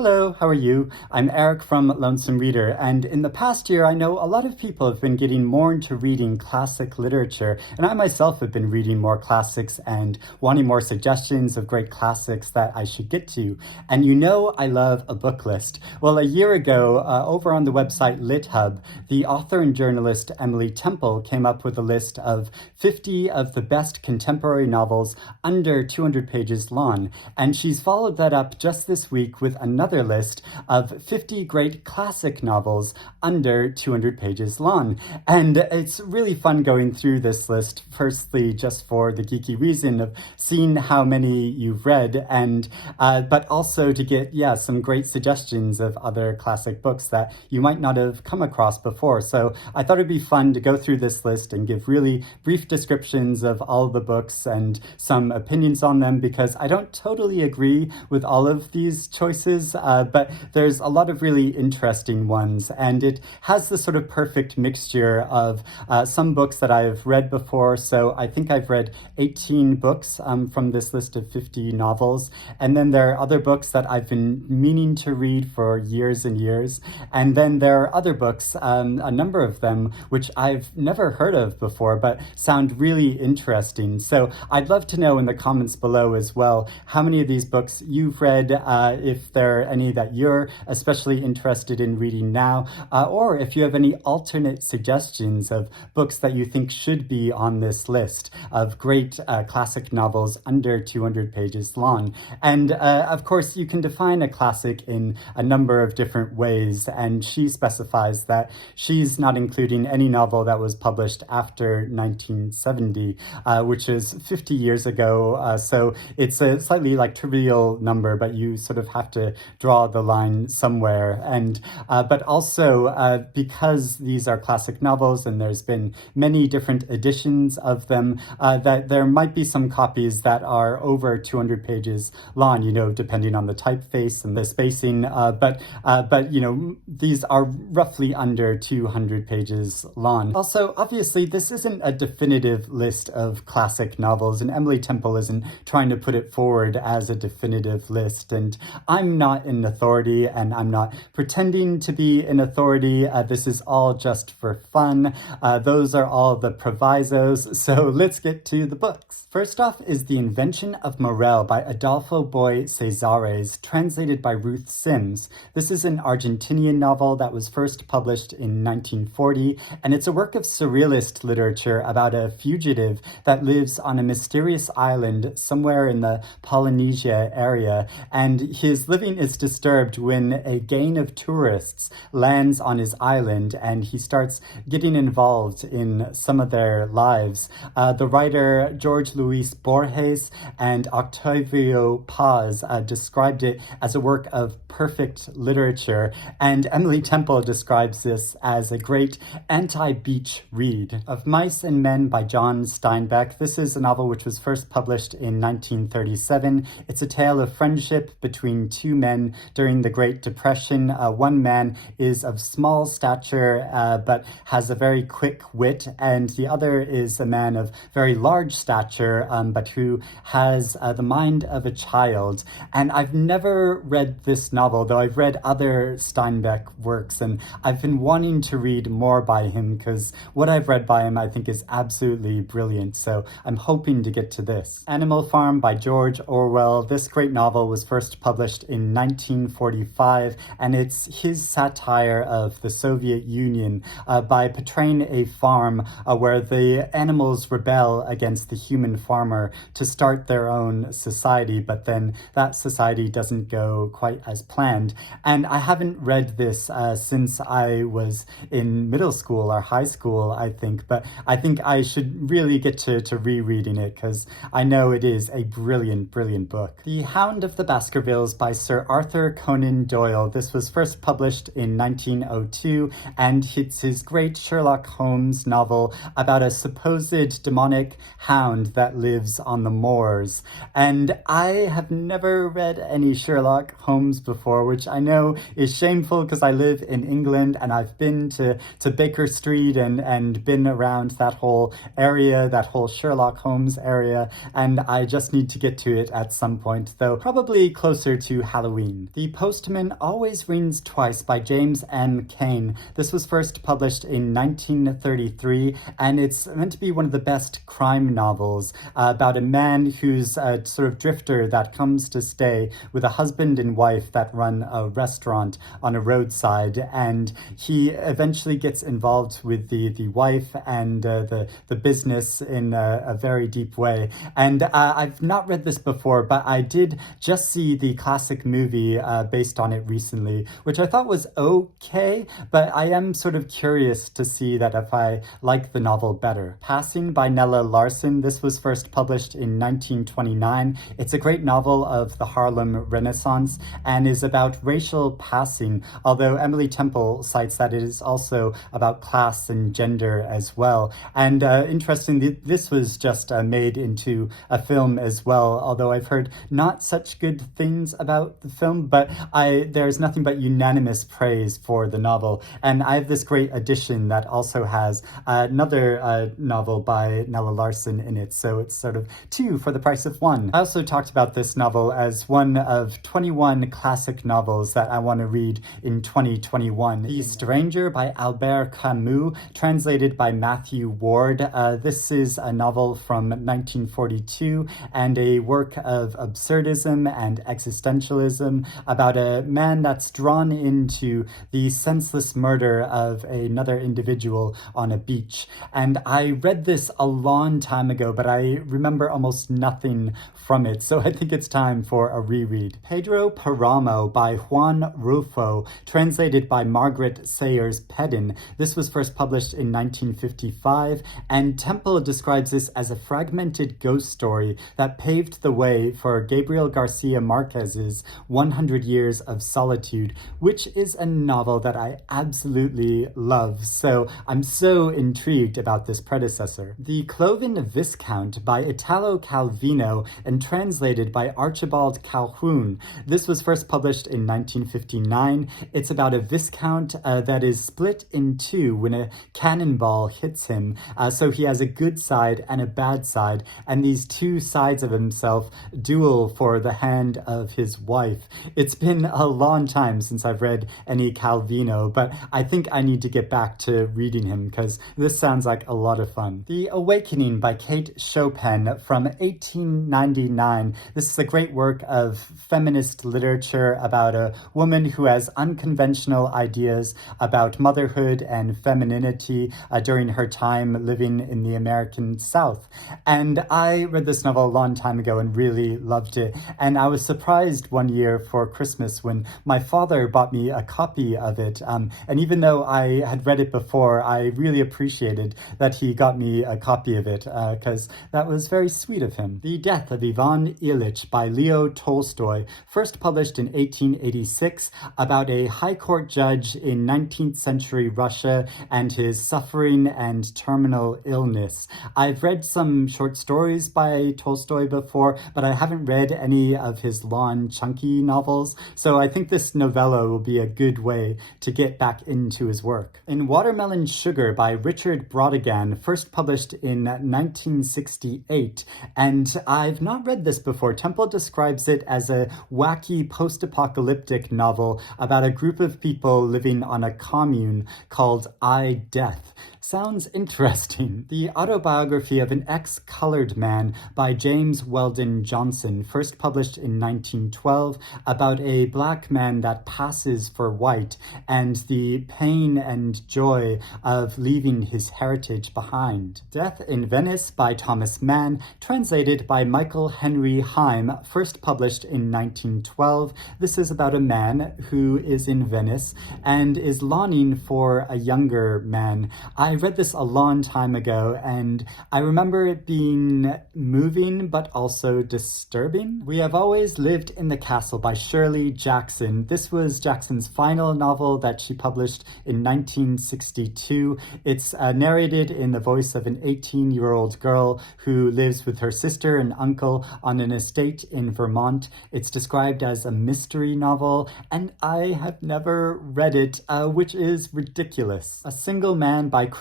Hello, how are you? I'm Eric from Lonesome Reader, and in the past year I know a lot of people have been getting more into reading classic literature, and I myself have been reading more classics and wanting more suggestions of great classics that I should get to. And you know I love a book list. Well, a year ago, over on the website LitHub, the author and journalist Emily Temple came up with a list of 50 of the best contemporary novels under 200 pages long, and she's followed that up just this week with another list of 50 great classic novels under 200 pages long. And it's really fun going through this list, firstly just for the geeky reason of seeing how many you've read, and but also to get some great suggestions of other classic books that you might not have come across before. So I thought it'd be fun to go through this list and give really brief descriptions of all the books and some opinions on them, because I don't totally agree with all of these choices, but there's a lot of really interesting ones, and it has this sort of perfect mixture of some books that I've read before. So I think I've read 18 books from this list of 50 novels, and then there are other books that I've been meaning to read for years and years, and then there are other books, a number of them, which I've never heard of before, but sound really interesting. So I'd love to know in the comments below as well how many of these books you've read, if there are any that you're especially interested in reading now, or if you have any alternate suggestions of books that you think should be on this list of great classic novels under 200 pages long. And of course, you can define a classic in a number of different ways, and she specifies that she's not including any novel that was published after 1970, which is 50 years ago. So it's a slightly trivial number, but you sort of have to draw the line somewhere. And but also because these are classic novels and there's been many different editions of them, that there might be some copies that are over 200 pages long, depending on the typeface and the spacing, but these are roughly under 200 pages long. Also, obviously, this isn't a definitive list of classic novels, and Emily Temple isn't trying to put it forward as a definitive list, and I'm not an authority, and I'm not pretending to be an authority. This is all just for fun. Those are all the provisos, so let's get to the books. First off is The Invention of Morel by Adolfo Boy Casares, translated by Ruth Sims. This is an Argentinian novel that was first published in 1940, and it's a work of surrealist literature about a fugitive that lives on a mysterious island somewhere in the Polynesia area, and his living is disturbed when a gang of tourists lands on his island, and he starts getting involved in some of their lives. The writer George Luis Borges and Octavio Paz described it as a work of perfect literature, and Emily Temple describes this as a great anti-beach read. Of Mice and Men by John Steinbeck. This is a novel which was first published in 1937. It's a tale of friendship between two men during the Great Depression. One man is of small stature but has a very quick wit, and the other is a man of very large stature but who has the mind of a child. And I've never read this novel, though I've read other Steinbeck works, and I've been wanting to read more by him because what I've read by him I think is absolutely brilliant, so I'm hoping to get to this. Animal Farm by George Orwell. This great novel was first published in 1945, and it's his satire of the Soviet Union by portraying a farm where the animals rebel against the human farmer to start their own society, but then that society doesn't go quite as planned. And I haven't read this since I was in middle school or high school, I think, but I think I should really get to rereading it because I know it is a brilliant, brilliant book. The Hound of the Baskervilles by Sir Arthur Conan Doyle. This was first published in 1902, and it's his great Sherlock Holmes novel about a supposed demonic hound that lives on the moors. And I have never read any Sherlock Holmes before, which I know is shameful because I live in England and I've been to Baker Street and been around that whole area, that whole Sherlock Holmes area, and I just need to get to it at some point, though probably closer to Halloween. awakening. The Postman always rings twice by James M. Cain. This was first published in 1933, and it's meant to be one of the best crime novels about a man who's a sort of drifter that comes to stay with a husband and wife that run a restaurant on a roadside, and he eventually gets involved with the wife and the business in a very deep way. And I've not read this before, but I did just see the classic movie based on it recently, which I thought was okay, but I am sort of curious to see that if I like the novel better. Passing by Nella Larsen. This was first published in 1929. It's a great novel of the Harlem Renaissance and is about racial passing, although Emily Temple cites that it is also about class and gender as well. And interestingly, this was just made into a film as well, although I've heard not such good things about the film, but there's nothing but unanimous praise for the novel. And I have this great edition that also has another novel by Nella Larsen in it, so it's sort of two for the price of one. I also talked about this novel as one of 21 classic novels that I want to read in 2021. The Stranger by Albert Camus, translated by Matthew Ward. This is a novel from 1942 and a work of absurdism and existentialism about a man that's drawn into the senseless murder of another individual on a beach. And I read this a long time ago, but I remember almost nothing from it, so I think it's time for a reread. Pedro, Páramo by Juan Rulfo, translated by Margaret Sayers Pedden. This was first published in 1955, and Temple describes this as a fragmented ghost story that paved the way for Gabriel Garcia Marquez's 100 Years of Solitude, which is a novel that I absolutely love, so I'm so intrigued about this predecessor. The Cloven Viscount by Italo Calvino and translated by Archibald Calhoun. This was first published in 1959. It's about a Viscount that is split in two when a cannonball hits him. So he has a good side and a bad side, and these two sides of himself duel for the hand of his wife. It's been a long time since I've read any Calvino, but I think I need to get back to reading him because this sounds like a lot of fun. The Awakening by Kate Chopin from 1899. This is a great work of feminist literature about a woman who has unconventional ideas about motherhood and femininity during her time living in the American South. And I read this novel a long time ago and really loved it. And I was surprised one year for Christmas when my father bought me a copy of it. And even though I had read it before, I really appreciated that he got me a copy of it because that was very sweet of him. The Death of Ivan Ilyich by Leo Tolstoy, first published in 1886, about a high court judge in 19th century Russia and his suffering and terminal illness. I've read some short stories by Tolstoy before, but I haven't read any of his long, chunky novels, so I think this novella will be a good way to get back into his work. In Watermelon Sugar by Richard Brautigan, first published in 1968, and I've not read this before. Temple describes it as a wacky post-apocalyptic novel about a group of people living on a commune called I-Death. Sounds interesting. The Autobiography of an Ex-Colored Man by James Weldon Johnson, first published in 1912, about a black man that passes for white and the pain and joy of leaving his heritage behind. Death in Venice by Thomas Mann, translated by Michael Henry Heim, first published in 1912. This is about a man who is in Venice and is longing for a younger man. I read this a long time ago, and I remember it being moving but also disturbing. We Have Always Lived in the Castle by Shirley Jackson. This was Jackson's final novel that she published in 1962. It's narrated in the voice of an 18-year-old girl who lives with her sister and uncle on an estate in Vermont. It's described as a mystery novel, and I have never read it, which is ridiculous. A Single Man by Chris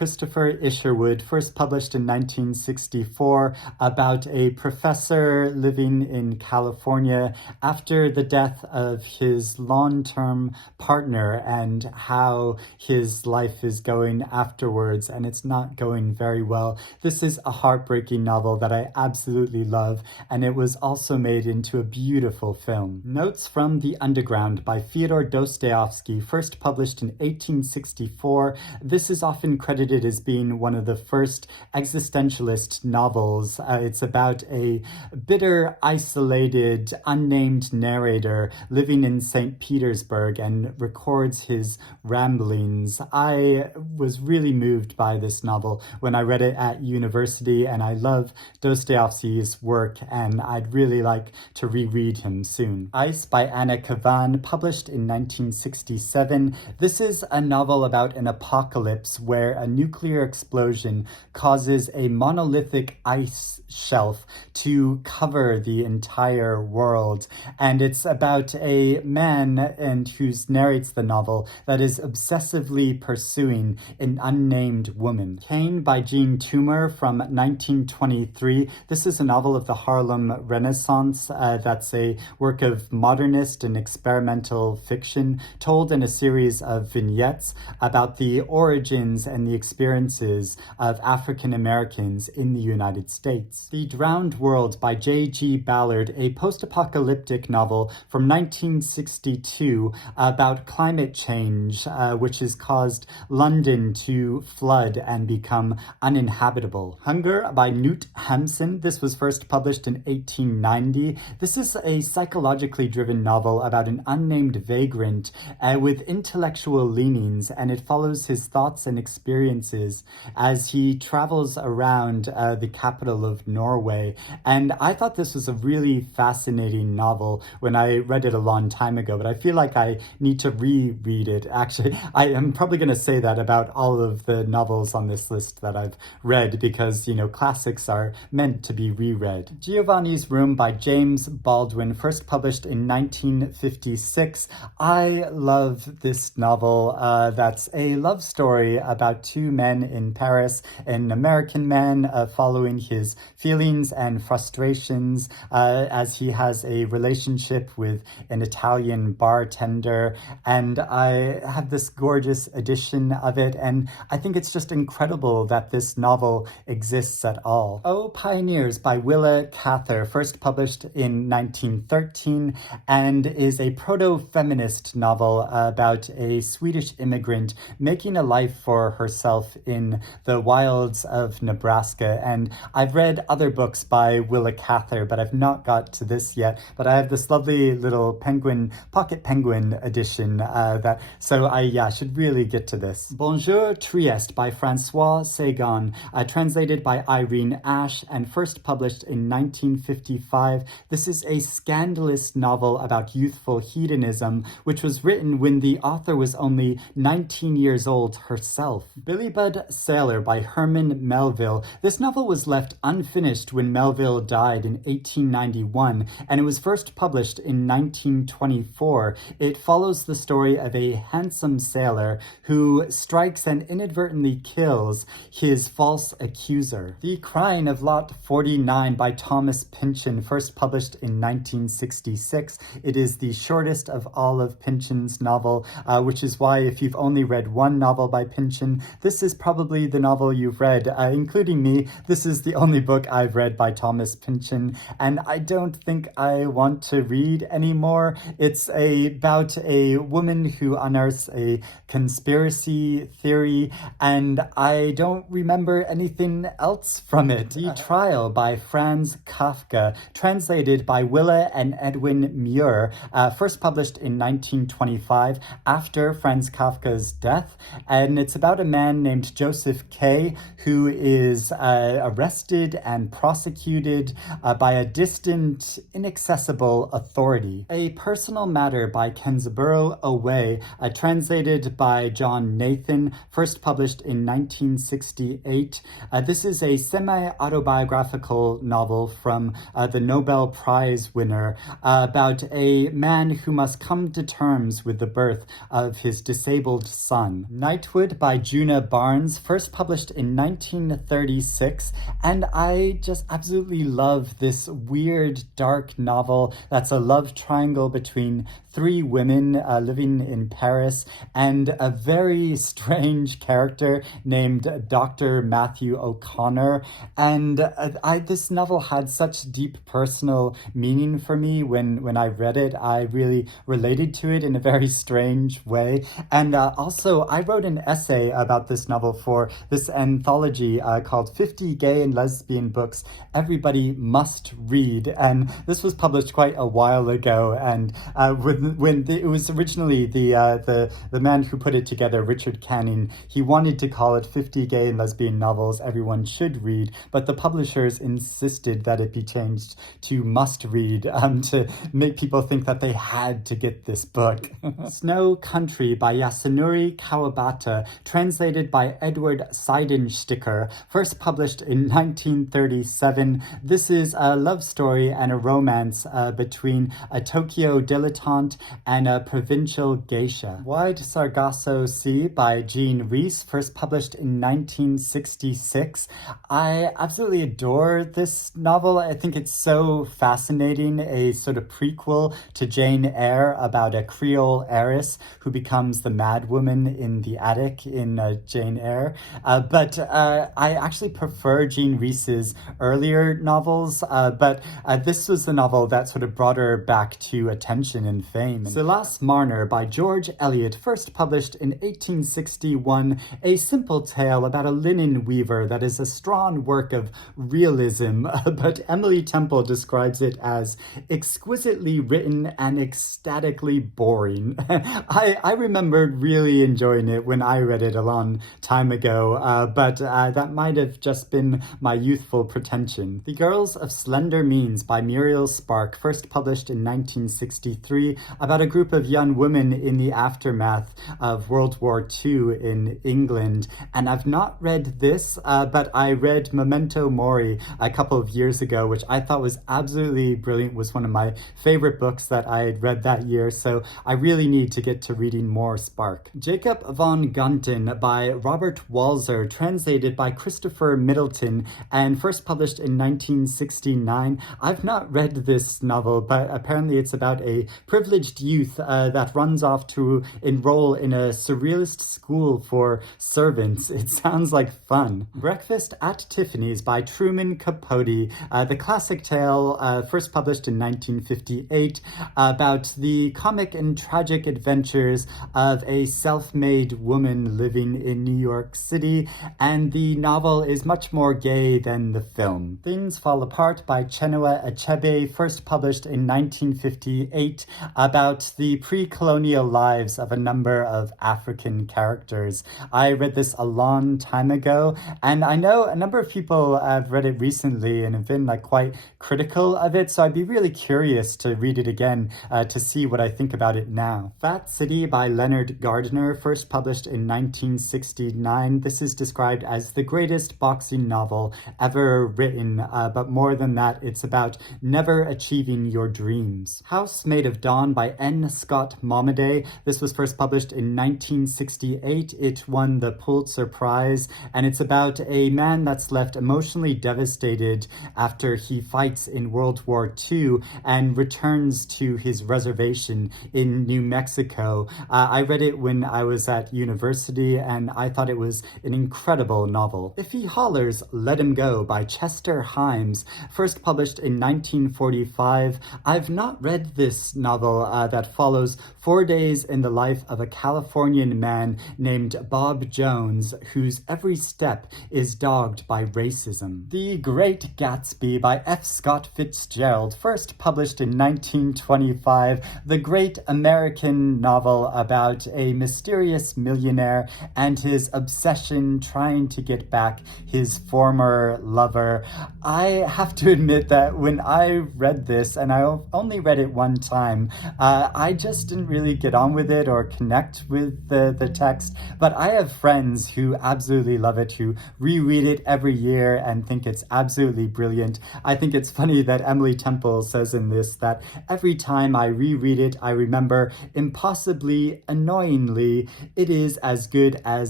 Christopher Isherwood, first published in 1964, about a professor living in California after the death of his long-term partner and how his life is going afterwards, and it's not going very well. This is a heartbreaking novel that I absolutely love, and it was also made into a beautiful film. Notes from the Underground by Fyodor Dostoevsky, first published in 1864. This is often credited as being one of the first existentialist novels. It's about a bitter, isolated, unnamed narrator living in St. Petersburg and records his ramblings. I was really moved by this novel when I read it at university, and I love Dostoevsky's work, and I'd really like to reread him soon. Ice by Anna Kavan, published in 1967. This is a novel about an apocalypse where a nuclear explosion causes a monolithic ice shelf to cover the entire world. And it's about a man and who narrates the novel that is obsessively pursuing an unnamed woman. Cain by Jean Toomer from 1923. This is a novel of the Harlem Renaissance that's a work of modernist and experimental fiction told in a series of vignettes about the origins and the experiences of African Americans in the United States. The Drowned World by J.G. Ballard, a post-apocalyptic novel from 1962 about climate change, which has caused London to flood and become uninhabitable. Hunger by Knut Hamsun. This was first published in 1890. This is a psychologically driven novel about an unnamed vagrant with intellectual leanings, and it follows his thoughts and experiences as he travels around the capital of Norway. And I thought this was a really fascinating novel when I read it a long time ago, but I feel like I need to reread it. Actually, I am probably going to say that about all of the novels on this list that I've read because, classics are meant to be reread. Giovanni's Room by James Baldwin, first published in 1956. I love this novel. That's a love story about two men in Paris, an American man following his feelings and frustrations as he has a relationship with an Italian bartender. And I have this gorgeous edition of it, and I think it's just incredible that this novel exists at all. Oh, Pioneers by Willa Cather, first published in 1913, and is a proto-feminist novel about a Swedish immigrant making a life for herself in the wilds of Nebraska. And I've read other books by Willa Cather, but I've not got to this yet. But I have this lovely little pocket penguin edition so I should really get to this. Bonjour Trieste by Francois Sagan, translated by Irene Ashe and first published in 1955. This is a scandalous novel about youthful hedonism, which was written when the author was only 19 years old herself. Billy Budd Sailor by Herman Melville. This novel was left unfinished when Melville died in 1891, and it was first published in 1924. It follows the story of a handsome sailor who strikes and inadvertently kills his false accuser. The Crying of Lot 49 by Thomas Pynchon, first published in 1966. It is the shortest of all of Pynchon's novel, which is why if you've only read one novel by Pynchon, this is probably the novel you've read, including me. This is the only book I've read by Thomas Pynchon, and I don't think I want to read anymore. It's about a woman who unearths a conspiracy theory, and I don't remember anything else from it. The Trial by Franz Kafka, translated by Willa and Edwin Muir, first published in 1925 after Franz Kafka's death, and it's about a man named Joseph K. who is arrested and prosecuted by a distant, inaccessible authority. A Personal Matter by Kenzaburo Owe, translated by John Nathan, first published in 1968. This is a semi-autobiographical novel from the Nobel Prize winner about a man who must come to terms with the birth of his disabled son. Nightwood by Juna Barnes, first published in 1936, and I just absolutely love this weird, dark novel that's a love triangle between three women living in Paris and a very strange character named Dr. Matthew O'Connor. And this novel had such deep personal meaning for me when I read it. I really related to it in a very strange way. And also, I wrote an essay about this novel for this anthology called 50 Gay and Lesbian Books Everybody Must Read. And this was published quite a while ago. And it was originally the man who put it together, Richard Canning, he wanted to call it 50 Gay and Lesbian Novels Everyone Should Read, but the publishers insisted that it be changed to Must Read to make people think that they had to get this book. Snow Country by Yasunori Kawabata, translated by Edward Seidensticker, first published in 1937. This is a love story and a romance between a Tokyo dilettante and a provincial geisha. Wide Sargasso Sea by Jean Rhys, first published in 1966. I absolutely adore this novel. I think it's so fascinating, a sort of prequel to Jane Eyre about a Creole heiress who becomes the mad woman in the attic in Jane Eyre. But I actually prefer Jean Rhys's earlier novels, but this was the novel that sort of brought her back to attention and fame. Silas Marner by George Eliot, first published in 1861, a simple tale about a linen weaver that is a strong work of realism, but Emily Temple describes it as exquisitely written and ecstatically boring. I remembered really enjoying it when I read it a long time ago, but that might have just been my youthful pretension. The Girls of Slender Means by Muriel Spark, first published in 1963, about a group of young women in the aftermath of World War II in England. And I've not read this, but I read Memento Mori a couple of years ago, which I thought was absolutely brilliant, was one of my favorite books that I had read that year, so I really need to get to reading more Spark. Jacob von Gunten by Robert Walser, translated by Christopher Middleton, and first published in 1969. I've not read this novel, but apparently it's about a privileged youth that runs off to enroll in a surrealist school for servants. It sounds like fun. Breakfast at Tiffany's by Truman Capote, the classic tale first published in 1958 about the comic and tragic adventures of a self-made woman living in New York City, and the novel is much more gay than the film. Things Fall Apart by Chinua Achebe, first published in 1958, about the pre-colonial lives of a number of African characters. I read this a long time ago, and I know a number of people have read it recently and have been quite critical of it, so I'd be really curious to read it again to see what I think about it now. Fat City by Leonard Gardner, first published in 1969. This is described as the greatest boxing novel ever written, but more than that, it's about never achieving your dreams. House Made of Dawn by N. Scott Momaday. This was first published in 1968. It won the Pulitzer Prize, and it's about a man that's left emotionally devastated after he fights in World War II and returns to his reservation in New Mexico. I read it when I was at university, and I thought it was an incredible novel. If He Hollers, Let Him Go by Chester Himes, first published in 1945. I've not read this novel that follows 4 days in the life of a Californian man named Bob Jones, whose every step is dogged by racism. The Great Gatsby by F. Scott Fitzgerald, first published in 1925, the great American novel about a mysterious millionaire and his obsession trying to get back his former lover. I have to admit that when I read this, and I only read it one time, I just didn't really get on with it or connect with the text, but I have friends who absolutely love it, who reread it every year and think it's absolutely brilliant. I think it's funny that Emily Temple says in this that every time I reread it, I remember impossibly annoyingly, it is as good as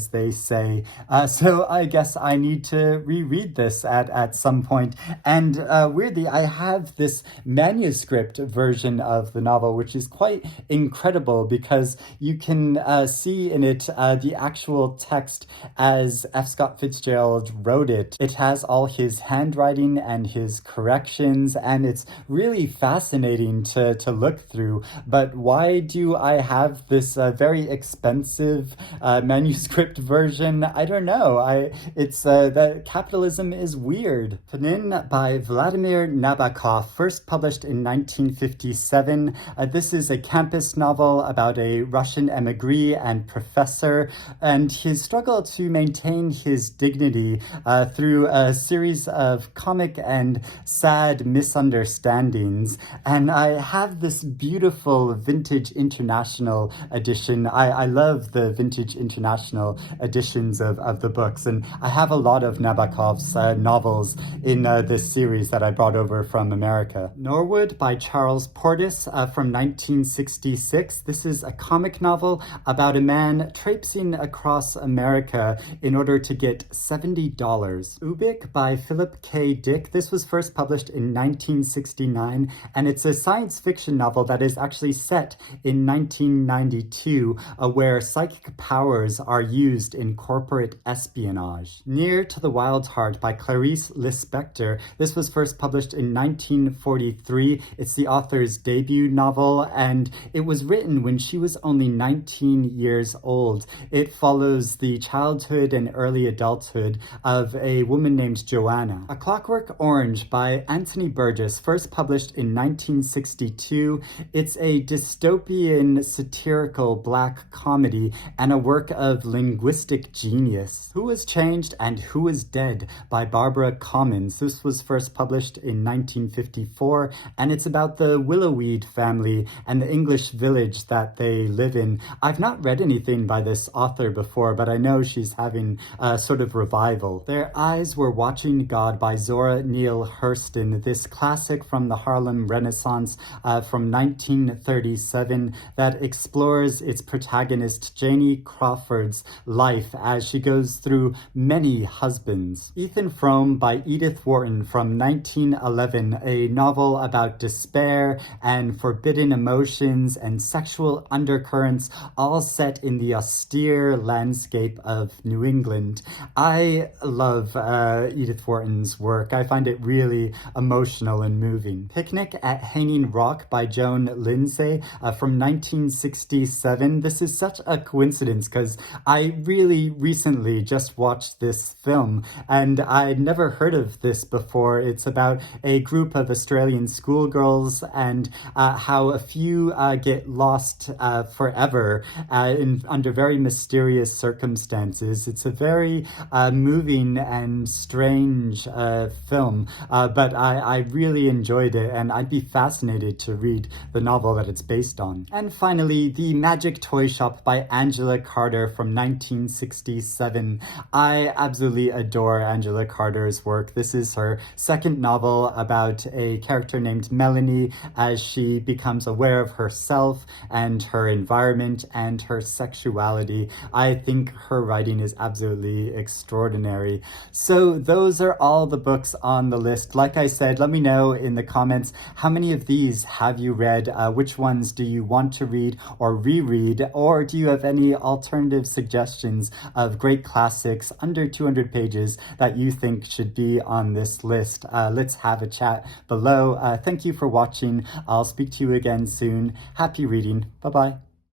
they say. So I guess I need to reread this at some point. And weirdly, I have this manuscript version of the novel, which is quite incredible because you can see in it the actual text as F. Scott Fitzgerald wrote it. It has all his handwriting and his corrections, and it's really fascinating to look through. But why do I have this very expensive manuscript version? I don't know. It's that capitalism is weird. Penin by Vladimir Nabokov, first published in 1957. This is a campus novel about a Russian emigre and professor and his struggle to maintain his dignity through a series of comic and sad misunderstandings. And I have this beautiful Vintage International edition. I love the Vintage International editions of the books, and I have a lot of Nabokov's novels in this series that I brought over from America. Norwood by Charles Portis from 1966. This is a comic novel about a man traipsing across America in order to get $70. Ubik by Philip K. Dick. This was first published in 1969, and it's a science fiction novel that is actually set in 1992, where psychic powers are used in corporate espionage. Near to the Wild Heart by Clarice Lispector. This was first published in 1943. It's the author's debut novel, and it was written when she was only 19 years old. It follows the childhood and early adulthood of a woman named Joanna. A Clockwork Orange by Anthony Burgess, first published in 1962. It's a dystopian satirical black comedy and a work of linguistic genius. Who Was Changed and Who Is Dead by Barbara Commons. This was first published in 1954, and it's about the Willowweed family and the English village that they live in. I've not read anything by this author before, but I know she's having a sort of revival. Their Eyes Were Watching God by Zora Neale Hurston. This classic from the Harlem Renaissance from 1937 that explores its protagonist Janie Crawford's life as she goes through many husbands. Ethan Frome by Edith Wharton from 1911, a novel about despair and forbidden emotions and sexual undercurrents, all set in the austere landscape of New England. I love Edith Wharton's work. I find it really emotional and moving. Picnic at Hanging Rock by Joan Lindsay from 1967. This is such a coincidence because I really recently just watched this film and I'd never heard of this before. It's about a group of Australian schoolgirls and how a few get lost forever under very mysterious circumstances. It's a very moving and strange film, but I really enjoyed it, and I'd be fascinated to read the novel that it's based on. And finally, The Magic Toy Shop by Angela Carter from 1967. I absolutely adore Angela Carter's work. This is her second novel about a character named Melanie as she becomes aware of herself and her environment and her sexuality. I think her writing is absolutely extraordinary. So those are all the books on the list. Like I said, let me know in the comments how many of these have you read, which ones do you want to read or reread, or do you have any alternative suggestions of great classics under 200 pages that you think should be on this list? Let's have a chat below. Thank you for watching. I'll speak to you again soon. Happy reading. Bye-bye.